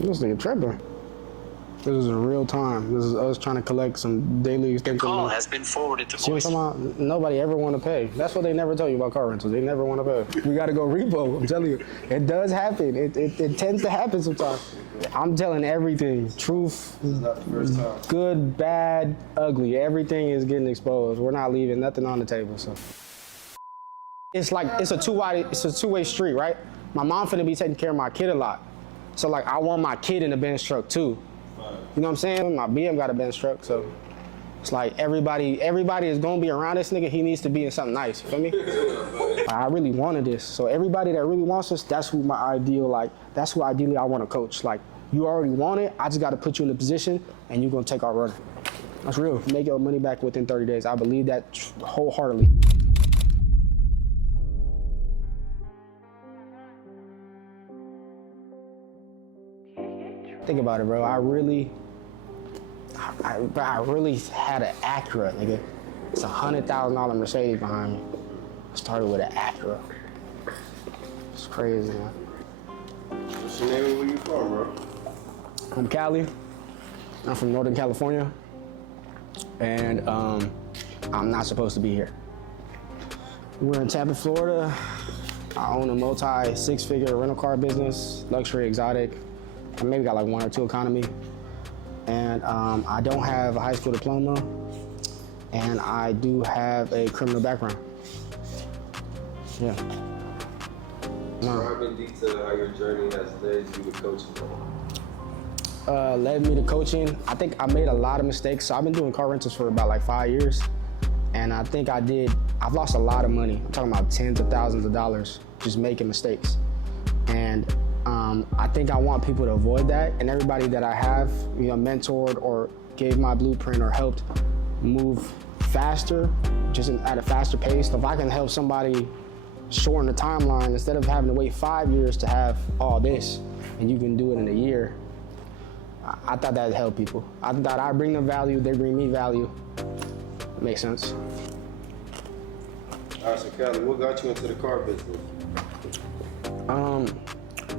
This nigga tripping. This is in real time. This is us trying to collect some daily extension. Call has been forwarded to voice. Nobody ever want to pay. That's what they never tell you about car rentals. They never want to pay. We got to go repo. I'm telling you, it does happen. It tends to happen sometimes. I'm telling everything. Truth, This is not the first time. good, bad, ugly. Everything is getting exposed. We're not leaving nothing on the table. So it's like it's a two-way street, right? My mom finna be taking care of my kid a lot. So like I want my kid in a Benz truck too. You know what I'm saying? My BM got a Benz truck, so it's like everybody is gonna be around this nigga. He needs to be in something nice. You feel me? I really wanted this, so everybody that really wants this, that's who my ideal, like that's who ideally I want to coach. Like you already want it, I just got to put you in a position, and you're gonna take our run. That's real. Make your money back within 30 days. I believe that wholeheartedly. Think about it, bro. I really had an Acura, nigga. It's a $100,000 Mercedes behind me. I started with an Acura. It's crazy, man. What's your name and where you from, bro? I'm Cali. I'm from Northern California. And I'm not supposed to be here. We're in Tampa, Florida. I own a multi-six-figure rental car business, luxury, exotic. I maybe got like one or two economy. And I don't have a high school diploma, and I do have a criminal background. Yeah. Describe in detail how your journey has led you to coaching. Led me to coaching. I think I made a lot of mistakes. So I've been doing car rentals for about like 5 years. And I think I've lost a lot of money. I'm talking about tens of thousands of dollars just making mistakes. And I think I want people to avoid that, and everybody that I have, mentored or gave my blueprint or helped move faster, just at a faster pace. So if I can help somebody shorten the timeline, instead of having to wait 5 years to have all this, and you can do it in a year, I thought that'd help people. I thought I'd bring them value, they bring me value. Makes sense. All right, so Cali, what got you into the car business?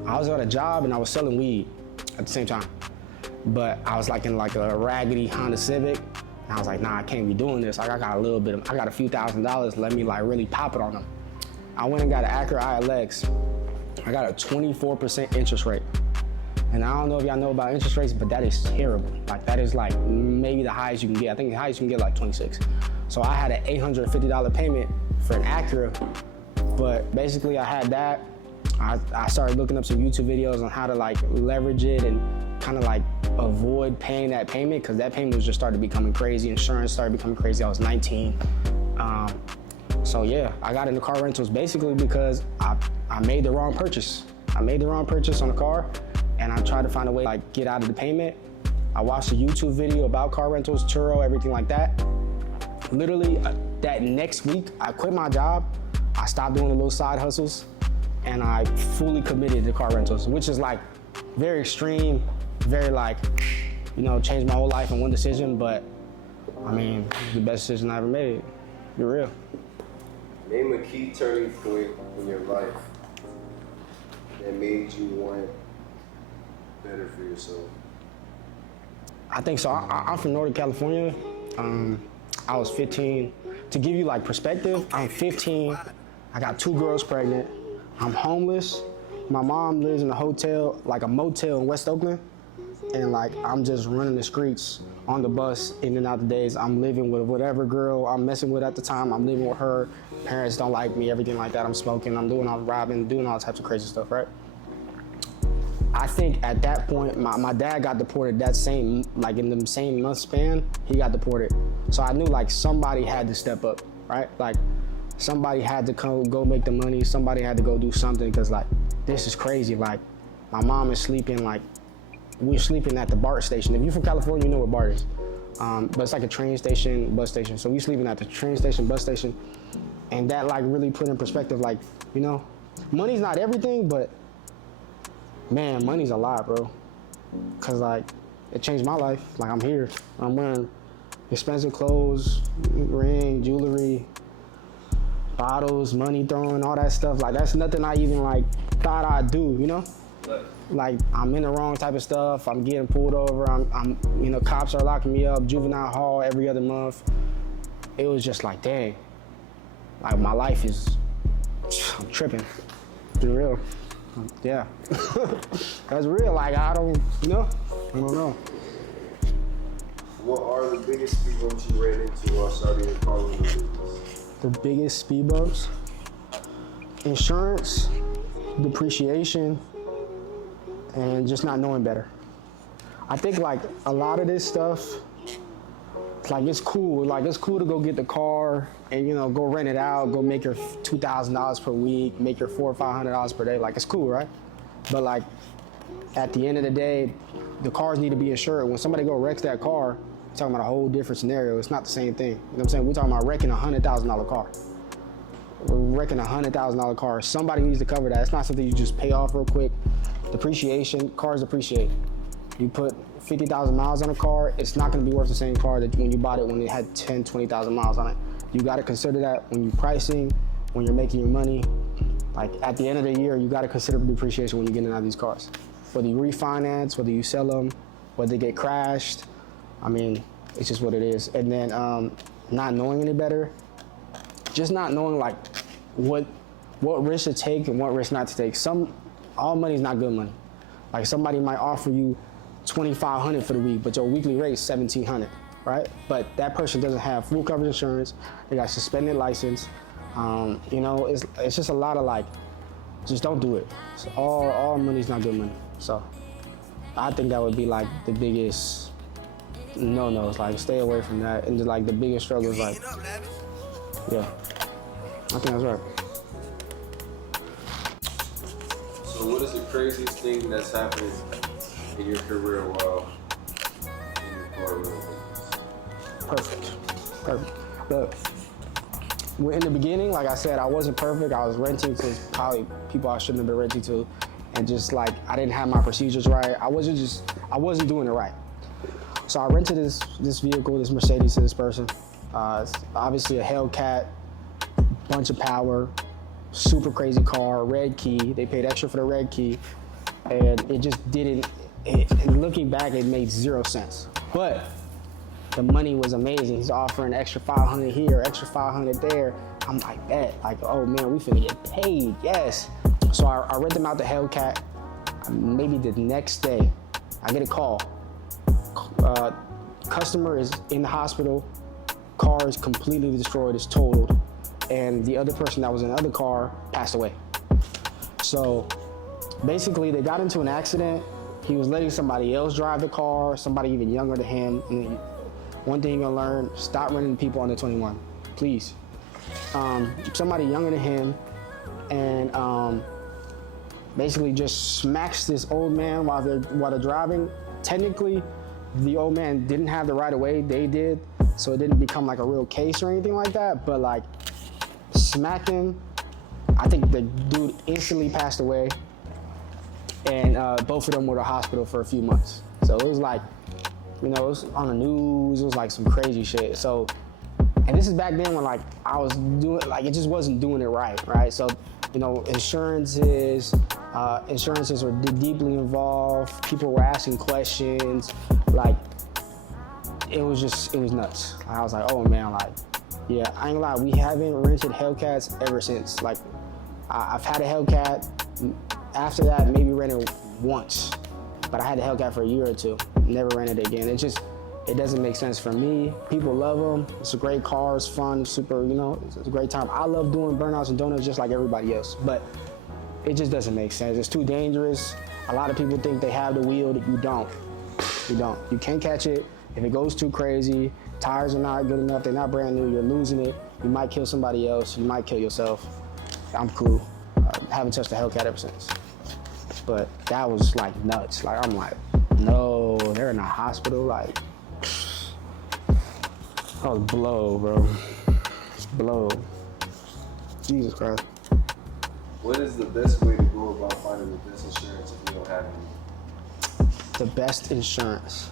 I was at a job and I was selling weed at the same time. But I was like in like a raggedy Honda Civic. And I was like, nah, I can't be doing this. Like I got a few $1,000s, let me like really pop it on them. I went and got an Acura ILX. I got a 24% interest rate. And I don't know if y'all know about interest rates, but that is terrible. Like that is like maybe the highest you can get. I think the highest you can get like 26. So I had an $850 payment for an Acura, but basically I had that. I started looking up some YouTube videos on how to like leverage it and kind of like avoid paying that payment, because that payment was just started becoming crazy. Insurance started becoming crazy. I was 19. So yeah, I got into car rentals basically because I made the wrong purchase. I made the wrong purchase on the car, and I tried to find a way to like get out of the payment. I watched a YouTube video about car rentals, Turo, everything like that. Literally that next week, I quit my job. I stopped doing the little side hustles, and I fully committed to car rentals, which is like very extreme, very like, changed my whole life in one decision, but I mean, the best decision I ever made. Be real. Name a key turning point in your life that made you want better for yourself. I think so. I'm from Northern California. I was 15. To give you like perspective, I'm 15. I got 2 girls pregnant. I'm homeless. My mom lives in a hotel, like a motel in West Oakland. And like, I'm just running the streets on the bus in and out the days. I'm living with whatever girl I'm messing with at the time. I'm living with her. Parents don't like me, everything like that. I'm smoking, I'm doing all the robbing, doing all types of crazy stuff, right? I think at that point, my dad got deported that same, like in the same month span, he got deported. So I knew like somebody had to step up, right? Like somebody had to go make the money. Somebody had to go do something, because like, this is crazy. Like my mom is sleeping, like we're sleeping at the BART station. If you're from California, you know what BART is. But it's like a train station, bus station. So we sleeping at the train station, bus station. And that like really put in perspective, like, money's not everything, but man, money's a lot, bro. Cause like, it changed my life. Like I'm here, I'm wearing expensive clothes, ring, jewelry, bottles, money throwing, all that stuff. Like that's nothing I even like thought I'd do, Like, I'm in the wrong type of stuff. I'm getting pulled over. I'm cops are locking me up, juvenile hall every other month. It was just like, dang. Like, my life is, I'm tripping. It's real. Yeah. That's real. Like, I don't know. What are the biggest speed bumps you ran into while starting your car rental business? The biggest speed bumps? Insurance, depreciation, and just not knowing better. I think like a lot of this stuff, like it's cool. Like it's cool to go get the car and go rent it out, go make your $2,000 per week, make your $400 or $500 per day. Like it's cool, right? But like at the end of the day, the cars need to be insured. When somebody go wrecks that car, we're talking about a whole different scenario. It's not the same thing. You know what I'm saying? We're talking about wrecking a $100,000 car. We're wrecking a $100,000 car. Somebody needs to cover that. It's not something you just pay off real quick. Depreciation, cars depreciate. You put 50,000 miles on a car, it's not gonna be worth the same car that when you bought it when it had 10, 20,000 miles on it. You gotta consider that when you're pricing, when you're making your money. Like at the end of the year, you gotta consider depreciation when you're getting out of these cars. Whether you refinance, whether you sell them, whether they get crashed, I mean, it's just what it is. And then not knowing any better, just not knowing like what risk to take and what risk not to take. All money is not good money. Like somebody might offer you $2,500 for the week, but your weekly rate is $1,700, right? But that person doesn't have full coverage insurance. They got suspended license. It's just a lot of like, just don't do it. So all money is not good money. So I think that would be like the biggest no-nos. Like stay away from that. And just like the biggest struggle is like, yeah, I think that's right. So what is the craziest thing that's happened in your career while in your car rental business? Perfect. Look, in the beginning, like I said, I wasn't perfect. I was renting to probably people I shouldn't have been renting to. And just like, I didn't have my procedures right. I wasn't doing it right. So I rented this vehicle, this Mercedes to this person. It's obviously a Hellcat, bunch of power, super crazy car, red key. They paid extra for the red key. And it just didn't, and looking back, it made 0 sense. But the money was amazing. He's offering extra $500 here, extra $500 there. I'm like, that, like, oh man, we finna get paid, yes. So I rent them out the Hellcat. Maybe the next day, I get a call. Customer is in the hospital. Car is completely destroyed, it's totaled. And the other person that was in the other car passed away. So basically they got into an accident. He was letting somebody else drive the car, somebody even younger than him. And one thing you're gonna learn, stop renting people under 21, please. Somebody younger than him, and basically just smacks this old man while they're driving. Technically, the old man didn't have the right of way, they did, so it didn't become like a real case or anything like that, but like smacked him. I think the dude instantly passed away, and both of them were to the hospital for a few months. So it was like, it was on the news, it was like some crazy shit. So, and this is back then when like I was doing, like it just wasn't doing it right? So, insurances were deeply involved. People were asking questions. Like, it was nuts. I was like, oh man, like, yeah, I ain't gonna lie, we haven't rented Hellcats ever since. Like, I've had a Hellcat. After that, maybe rented once, but I had the Hellcat for a year or two. Never rented it again. It doesn't make sense for me. People love them. It's a great car. It's fun. Super. It's a great time. I love doing burnouts and donuts just like everybody else, but it just doesn't make sense. It's too dangerous. A lot of people think they have the wheel. That you don't. You don't. You can't catch it. If it goes too crazy, tires are not good enough. They're not brand new. You're losing it. You might kill somebody else. You might kill yourself. I'm cool. Haven't touched a Hellcat ever since. But that was like nuts. Like, I'm like, no, they're in a hospital. Like, I was blow, bro. Blow. Jesus Christ. What is the best way to go about finding the best insurance if you don't have any? The best insurance.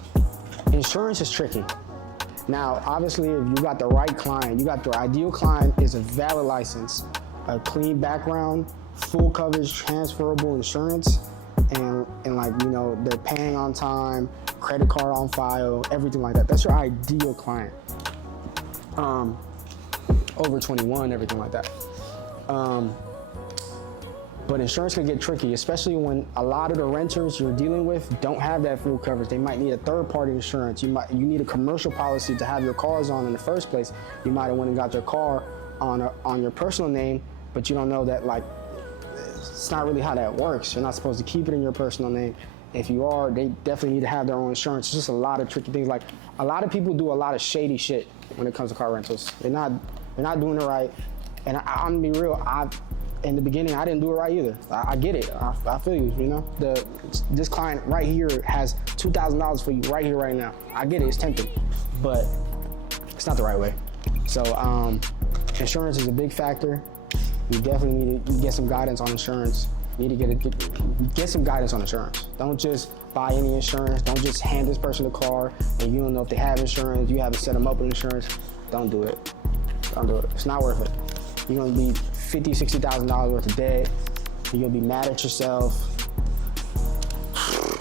Insurance is tricky. Now, obviously, if you got the right client, you got the ideal client is a valid license, a clean background, full coverage, transferable insurance, and like, you know, they're paying on time, credit card on file, everything like that. That's your ideal client. Over 21, everything like that. But insurance can get tricky, especially when a lot of the renters you're dealing with don't have that full coverage. They might need a third-party insurance. You need a commercial policy to have your cars on in the first place. You might have went and got your car on your personal name, but you don't know that, like, it's not really how that works. You're not supposed to keep it in your personal name. If you are, they definitely need to have their own insurance. It's just a lot of tricky things. Like, a lot of people do a lot of shady shit when it comes to car rentals. They're not doing it right. And I'm gonna be real, in the beginning, I didn't do it right either. I get it, I feel you, you know? This client right here has $2,000 for you right here, right now. I get it, it's tempting, but it's not the right way. So insurance is a big factor. You definitely need to get some guidance on insurance. You need to get some guidance on insurance. Don't just buy any insurance. Don't just hand this person a car and you don't know if they have insurance. You haven't set them up with insurance. Don't do it. Don't do it. It's not worth it. You're gonna be $50,000, $60,000 worth of debt. You're gonna be mad at yourself.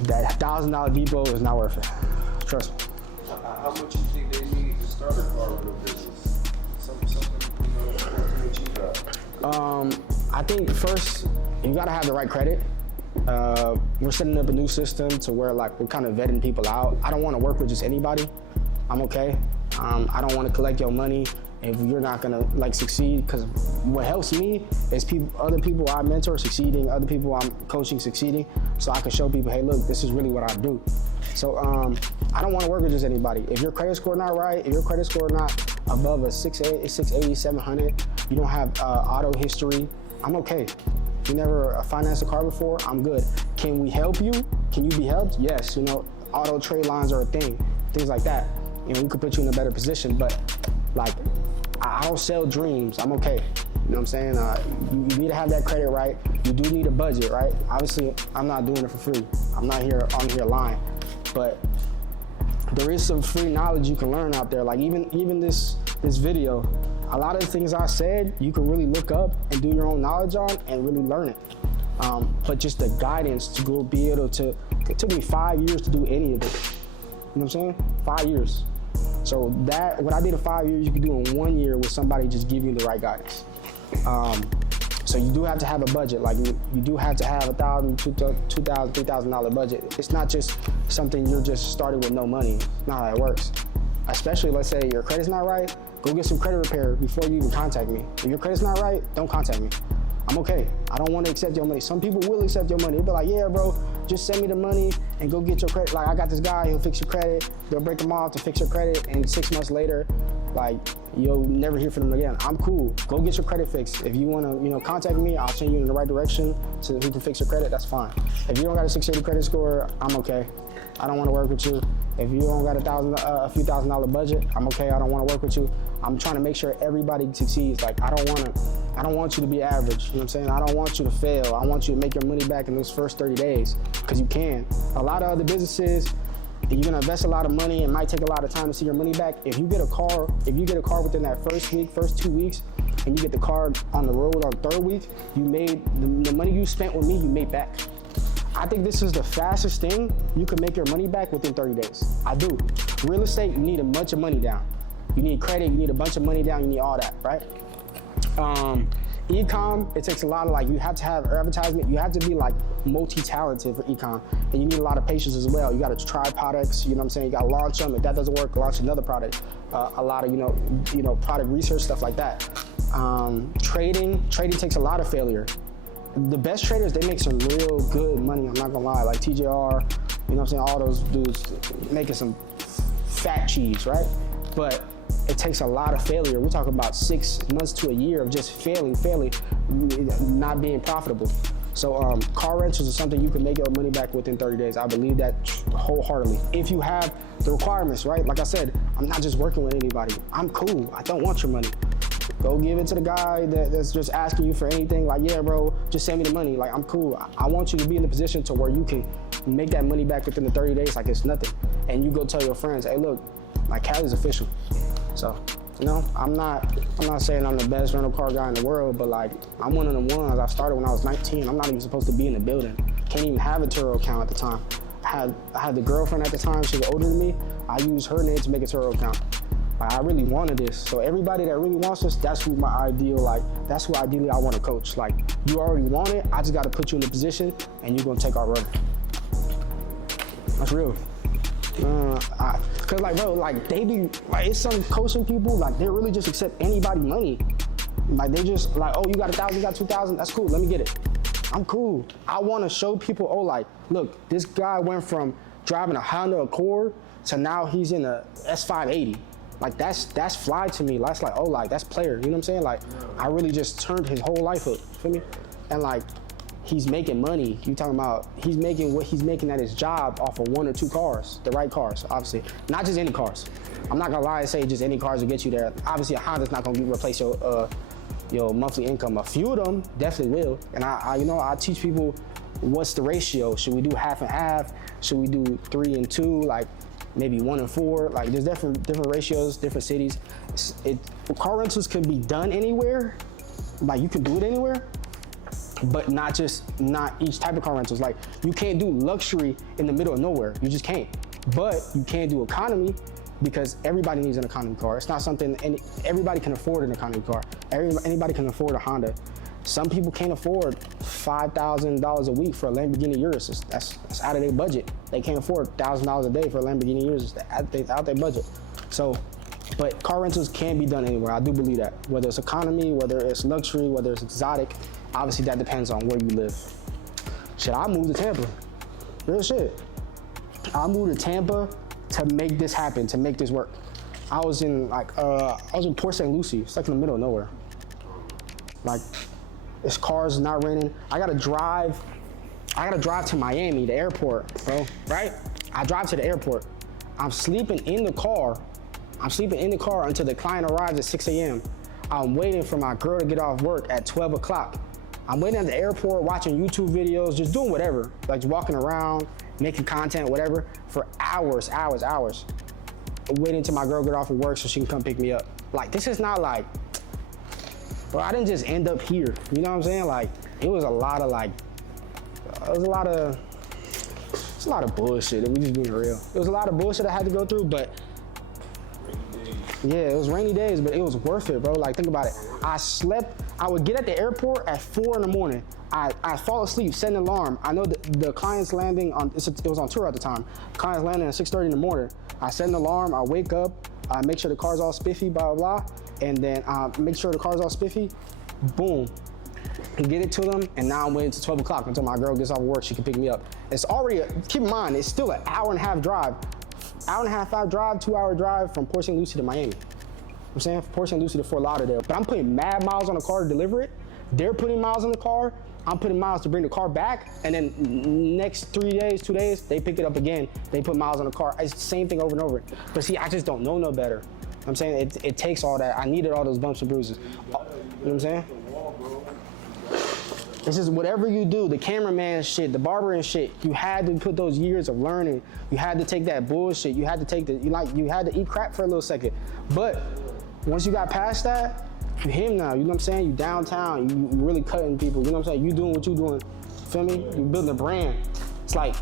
That $1,000 depot is not worth it. Trust me. How much you think they need to start a car rental business? Something what you got? I think first you gotta have the right credit. We're setting up a new system to where, like, we're kind of vetting people out. I don't want to work with just anybody. I'm okay. I don't want to collect your money if you're not gonna, like, succeed, because what helps me is other people I mentor succeeding, other people I'm coaching succeeding, so I can show people, hey, look, this is really what I do. So I don't want to work with just anybody. If your credit score not right, if your credit score not above a 680, 700, you don't have auto history, I'm okay. You never financed a car before, I'm good. Can we help you? Can you be helped? Yes, you know, auto trade lines are a thing, things like that. You know, we could put you in a better position, but, like, I don't sell dreams, I'm okay. You know what I'm saying? You need to have that credit right. You do need a budget, right? Obviously, I'm not doing it for free. I'm not on here lying. But there is some free knowledge you can learn out there. Like, even this video, a lot of the things I said, you can really look up and do your own knowledge on and really learn it. But just the guidance to go be able to, it took me 5 years to do any of it. You know what I'm saying? 5 years. So what I did in 5 years, you can do in 1 year with somebody just giving you the right guidance. So you do have to have a budget. Like, you do have to have $1,000, $2,000, $3,000 budget. It's not just something you're just starting with no money. It's not how it works. Especially, let's say your credit's not right, go get some credit repair before you even contact me. If your credit's not right, don't contact me. I'm okay. I don't want to accept your money. Some people will accept your money. They'll be like, yeah, bro, just send me the money and go get your credit. Like, I got this guy, he'll fix your credit. They'll break them off to fix your credit, and 6 months later, like, you'll never hear from them again. I'm cool. Go get your credit fixed. If you want to, you know, contact me, I'll send you in the right direction so who can fix your credit. That's fine. If you don't got a 680 credit score, I'm okay. I don't want to work with you. If you don't got a few $1,000 budget, I'm okay. I don't want to work with you. I'm trying to make sure everybody succeeds. Like, I don't want you to be average. You know what I'm saying? I don't want you to fail. I want you to make your money back in those first 30 days, because you can. A lot of other businesses, you're gonna invest a lot of money. It might take a lot of time to see your money back. If you get a car within that first week, first 2 weeks, and you get the car on the road on the third week, you made the money you spent with me, you made back. I think this is the fastest thing you can make your money back within 30 days. I do. Real estate, you need a bunch of money down. You need credit, you need a bunch of money down, you need all that, right? E-com, it takes a lot of, like, you have to have advertisement, you have to be, like, multi-talented for e-com, and you need a lot of patience as well. You gotta try products, you know what I'm saying? You gotta launch them. If that doesn't work, launch another product. A lot of, you know, product research, stuff like that. Trading takes a lot of failure. The best traders, they make some real good money, I'm not gonna lie, like TJR, you know what I'm saying, all those dudes making some fat cheese, right? But it takes a lot of failure. We're talking about 6 months to a year of just failing, not being profitable. So car rentals is something you can make your money back within 30 days. I believe that wholeheartedly. If you have the requirements, right? Like I said, I'm not just working with anybody. I'm cool, I don't want your money. Go give it to the guy that's just asking you for anything. Like, yeah, bro, just send me the money. Like, I'm cool. I want you to be in the position to where you can make that money back within the 30 days like it's nothing. And you go tell your friends, hey, look, my Cali's official. So, you know, I'm not saying I'm the best rental car guy in the world, but, like, I'm one of the ones. I started when I was 19. I'm not even supposed to be in the building. can't even have a Turo account at the time. I had the girlfriend at the time, she was older than me. I used her name to make a Turo account. Like, I really wanted this. So everybody that really wants this, that's who my ideal, like, that's who ideally I want to coach. Like, you already want it, I just got to put you in a position and you're going to take our run. That's real. Cause like, bro, like they be, like it's some coaching people, like they really just accept anybody money. Like they just like, oh, you got 1,000, you got 2,000, that's cool, let me get it. I'm cool. I wanna show people, oh, like, look, this guy went from driving a Honda Accord to now he's in a S580. Like that's fly to me. That's like, oh, like that's player, you know what I'm saying? Like, I really just turned his whole life up, feel me? And like, he's making money. You talking about he's making what he's making at his job off of 1 or 2 cars, the right cars, obviously. Not just any cars. I'm not gonna lie and say just any cars will get you there. Obviously, a Honda's not gonna replace your monthly income. A few of them definitely will. And I teach people what's the ratio. Should we do half and half? Should we do 3 and 2? Like maybe 1 and 4? Like there's different ratios, different cities. Car rentals can be done anywhere. Like you can do it anywhere. But not each type of car rentals. Like you can't do luxury in the middle of nowhere. You just can't. But you can do economy because everybody needs an economy car. It's not something, and everybody can afford an economy car. Anybody can afford a Honda. Some people can't afford $5,000 a week for a Lamborghini Urus. That's out of their budget. They can't afford $1,000 a day for a Lamborghini Urus. It's out their budget. So, but car rentals can be done anywhere. I do believe that. Whether it's economy, whether it's luxury, whether it's exotic, obviously that depends on where you live. Shit, I moved to Tampa. Real shit. I moved to Tampa to make this happen, to make this work. I was in Port St. Lucie. It's like in the middle of nowhere. Like, this car's not renting. I gotta drive to Miami, the airport, bro, right? I drive to the airport. I'm sleeping in the car until the client arrives at 6 a.m. I'm waiting for my girl to get off work at 12 o'clock. I'm waiting at the airport, watching YouTube videos, just doing whatever, like just walking around, making content, whatever, for hours. Waiting until my girl get off of work so she can come pick me up. Like, this is not like, bro, I didn't just end up here. You know what I'm saying? Like, it was a lot of bullshit. We just being real. It was a lot of bullshit I had to go through, but yeah, it was rainy days, but it was worth it, bro. Like, think about it. I would get at the airport at 4 in the morning. I fall asleep, set an alarm. I know the client's landing on, it was on tour at the time. Client's landing at 6:30 in the morning. I set an alarm, I wake up, I make sure the car's all spiffy, blah, blah, blah. And then make sure the car's all spiffy, boom. And get it to them, and now I'm waiting till 12 o'clock until my girl gets off work, she can pick me up. It's already, keep in mind, it's still an hour and a half drive. Hour and a half drive, 2-hour drive from Port St. Lucie to Miami. I'm saying Port St. Lucie to Fort Lauderdale. But I'm putting mad miles on the car to deliver it. They're putting miles on the car. I'm putting miles to bring the car back. And then next 3 days, 2 days, they pick it up again. They put miles on the car. It's the same thing over and over. But see, I just don't know no better. I'm saying it takes all that. I needed all those bumps and bruises. You know what I'm saying? It's just whatever you do, the cameraman shit, the barber and shit, you had to put those years of learning. You had to take that bullshit. You had to take you had to eat crap for a little second. But once you got past that, you him now, you know what I'm saying? You downtown, you really cutting people, you know what I'm saying? You doing what you doing, feel me? You building a brand. It's like,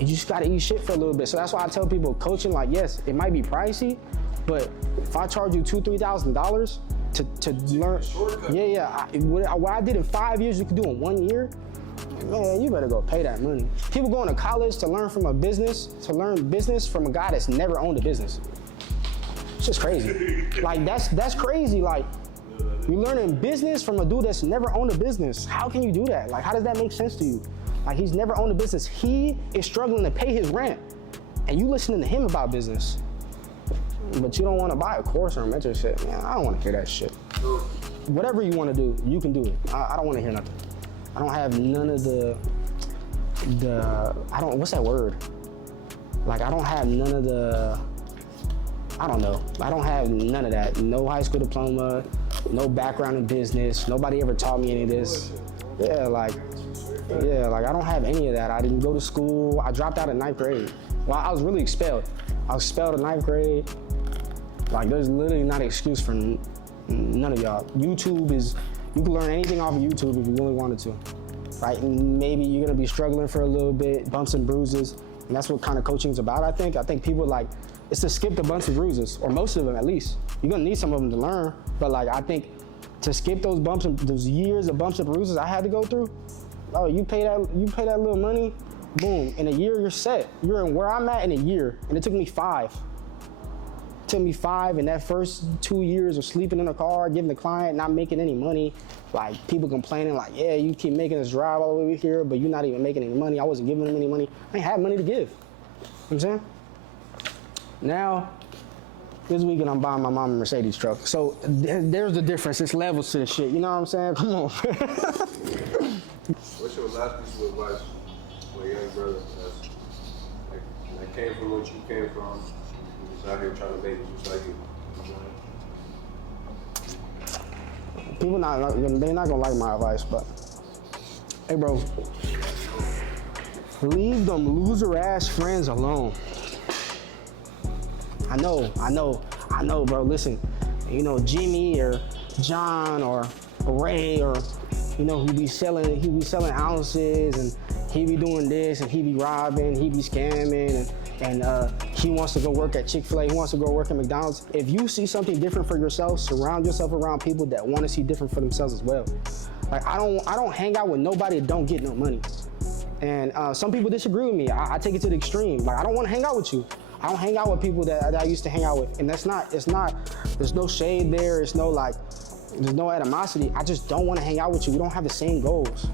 you just gotta eat shit for a little bit. So that's why I tell people, coaching, like, yes, it might be pricey, but if I charge you $2,000, $3,000 to learn, what I did in 5 years, you could do in 1 year, man, you better go pay that money. People going to college to learn from business from a guy that's never owned a business. It's just crazy. Like, that's crazy. Like, you learning business from a dude that's never owned a business. How can you do that? Like, how does that make sense to you? Like, he's never owned a business. He is struggling to pay his rent, and you listening to him about business. But you don't want to buy a course or a mentorship. Man, I don't want to hear that shit. Whatever you want to do, you can do it. I don't want to hear nothing. I don't have none of what's that word? Like, I don't have none of the, I don't know. I don't have none of that. No high school diploma, no background in business. Nobody ever taught me any of this. Yeah, like I don't have any of that. I didn't go to school. I dropped out in 9th grade. Well, I was really expelled. I was expelled in 9th grade. Like, there's literally not an excuse for none of y'all. YouTube is, you can learn anything off of YouTube if you really wanted to. right? And maybe you're gonna be struggling for a little bit, bumps and bruises, and that's what kind of coaching is about, I think. I think people like, it's to skip the bumps and bruises, or most of them at least. You're gonna need some of them to learn, but like, I think to skip those bumps and those years of bumps and bruises I had to go through, oh, you pay that little money, boom, in a year you're set. You're in where I'm at in a year, and it took me 5. It took me 5 in that first 2 years of sleeping in a car, giving the client, not making any money. Like people complaining like, yeah, you keep making us drive all the way here, but you're not even making any money. I wasn't giving them any money. I ain't had money to give. You know what I'm saying? Now, this weekend I'm buying my mom a Mercedes truck. So there's the difference. It's levels to the shit. You know what I'm saying? Come on. What's your last piece of advice for a young brother that came from what you came from, who's out here trying to make it just like you? People they're not gonna like my advice, but hey, bro, leave them loser ass friends alone. I know, bro. Listen, you know, Jimmy or John or Ray or, you know, he be selling ounces and he be doing this and he be robbing, he be scamming and he wants to go work at Chick-fil-A, he wants to go work at McDonald's. If you see something different for yourself, surround yourself around people that want to see different for themselves as well. Like I don't hang out with nobody that don't get no money. And some people disagree with me. I take it to the extreme. Like I don't want to hang out with you. I don't hang out with people that I used to hang out with. And there's no shade there. There's no animosity. I just don't want to hang out with you. We don't have the same goals.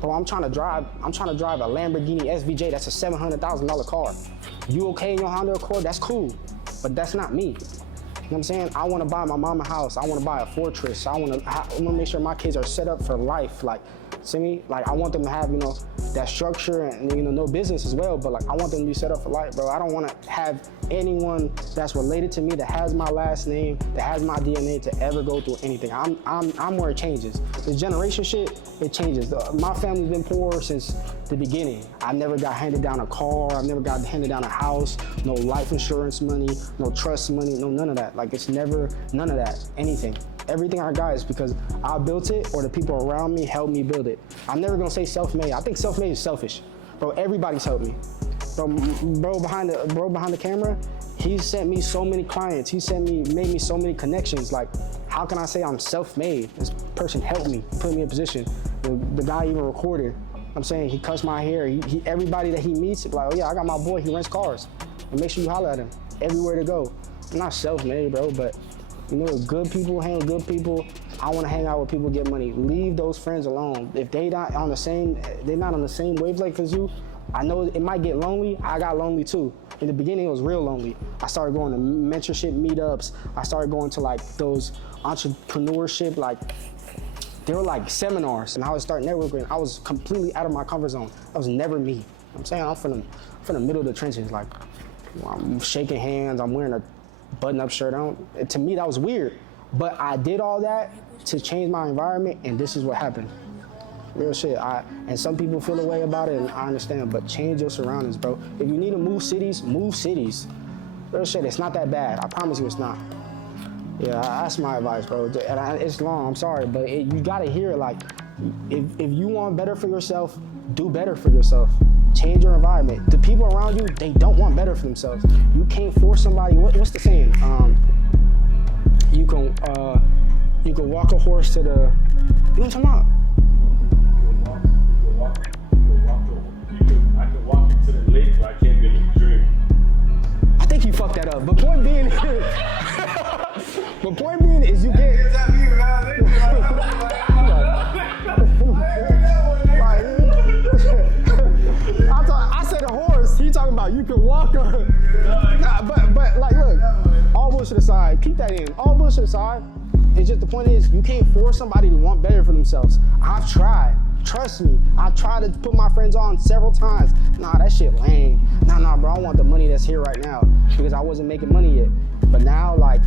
Bro, I'm trying to drive a Lamborghini SVJ. That's a $700,000 car. You okay in your Honda Accord? That's cool, but that's not me. You know what I'm saying? I want to buy my mama a house. I want to buy a fortress. I want to make sure my kids are set up for life. Like, see me? Like, I want them to have, you know, that structure and, you know, no business as well, but like, I want them to be set up for life, bro. I don't want to have anyone that's related to me that has my last name, that has my DNA to ever go through anything. I'm where it changes. The generation shit, it changes. My family's been poor since the beginning. I never got handed down a car. I've never got handed down a house, no life insurance money, no trust money, no none of that. Like it's never, none of that, anything. Everything I got is because I built it or the people around me helped me build it. I'm never gonna say self-made. I think self-made is selfish. Bro, everybody's helped me. Bro behind the camera, he sent me so many clients. He made me so many connections. Like, how can I say I'm self-made? This person helped me, put me in position. The guy even recorded. I'm saying he cuts my hair. Everybody that he meets, like, oh yeah, I got my boy, he rents cars. And make sure you holler at him everywhere to go. I'm not self-made, bro, but you know, good people hang with good people. I want to hang out with people who get money. Leave those friends alone. If they're not on the same wavelength as you, I know it might get lonely. I got lonely too. In the beginning, it was real lonely. I started going to mentorship meetups. I started going to like those entrepreneurship, like they were like seminars, and I would start networking. I was completely out of my comfort zone. I was never me. I'm saying I'm from the middle of the trenches. Like I'm shaking hands. I'm wearing a button-up shirt. To me, that was weird. But I did all that to change my environment, and this is what happened. Real shit. And some people feel a way about it, and I understand, but change your surroundings, bro. If you need to move cities, move cities. Real shit, it's not that bad. I promise you it's not. Yeah, that's my advice, bro. And it's long, I'm sorry, but you gotta hear it. Like, if you want better for yourself, do better for yourself. Change your environment. The people around you, they don't want better for themselves. You can't force somebody. What's the saying? You can walk a horse to the. You know what I'm talking about? I can walk you to the lake, but I can't get a drink. I think you fucked that up. But point being is you can't. I said a horse. He talking about you can walk her. But like, look, all bullshit aside, keep that in. All bullshit aside, it's just the point is you can't force somebody to want better for themselves. I've tried. Trust me, I tried to put my friends on several times. Nah, that shit lame. Nah, bro, I want the money that's here right now because I wasn't making money yet. But now, like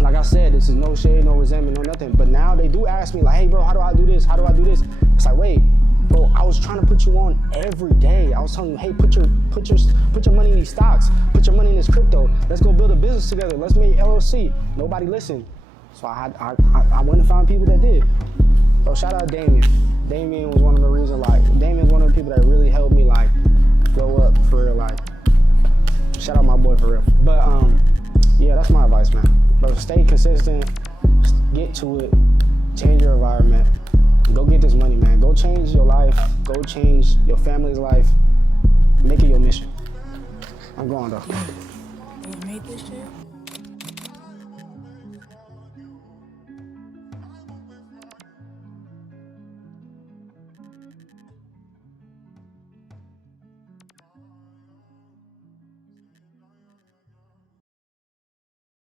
I said, this is no shade, no resentment, no nothing. But now they do ask me, like, hey, bro, how do I do this? How do I do this? It's like, wait, bro, I was trying to put you on every day. I was telling you, hey, put your money in these stocks. Put your money in this crypto. Let's go build a business together. Let's make LLC. Nobody listened. So I went and found people that did. Bro, shout out Damien. Damien was one of the reasons, like, Damien's one of the people that really helped me, like, grow up for real, like, shout out my boy for real. But, yeah, that's my advice, man. But stay consistent, get to it, change your environment, go get this money, man. Go change your life, go change your family's life, make it your mission. I'm going though. You made this shit?